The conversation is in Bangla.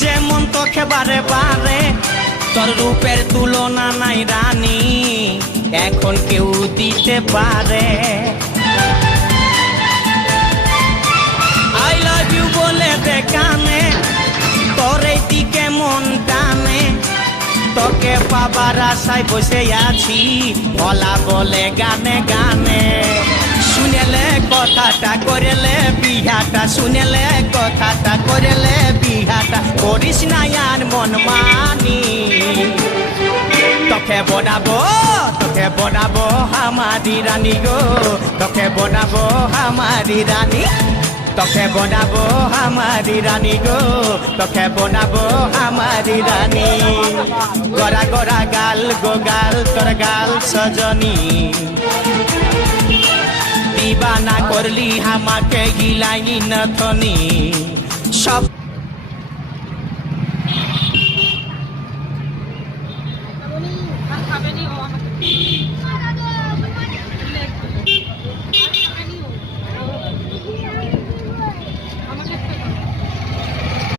যে মন তোকে বারে বারে, তোর রূপের তুলনা নাই রানী, এখন কেউ দিতে পারে। আই লাভ ইউ বলে দে কানে, তোর এই দিকে মন টানে, তোকে পাবার আশায় বসে আছি, বলা বলে গানে গানে। শুনেলে কথাটা করেলে বিহাটা, শুনেলে কথাটা করেলে বিহাটা, করিস না আর মন মানি। তোকে বনাবো আমারি রানী গো, তোকে বনাবো আমারি রানী, তোকে বনাবো আমারি রানী গো, তোকে বনাবো আমারি রানী। গোরা গোরা গাল গো গাল, তোর গাল সজনী, দিবানা করলি আমাকে গিলাইনি নথনি। সব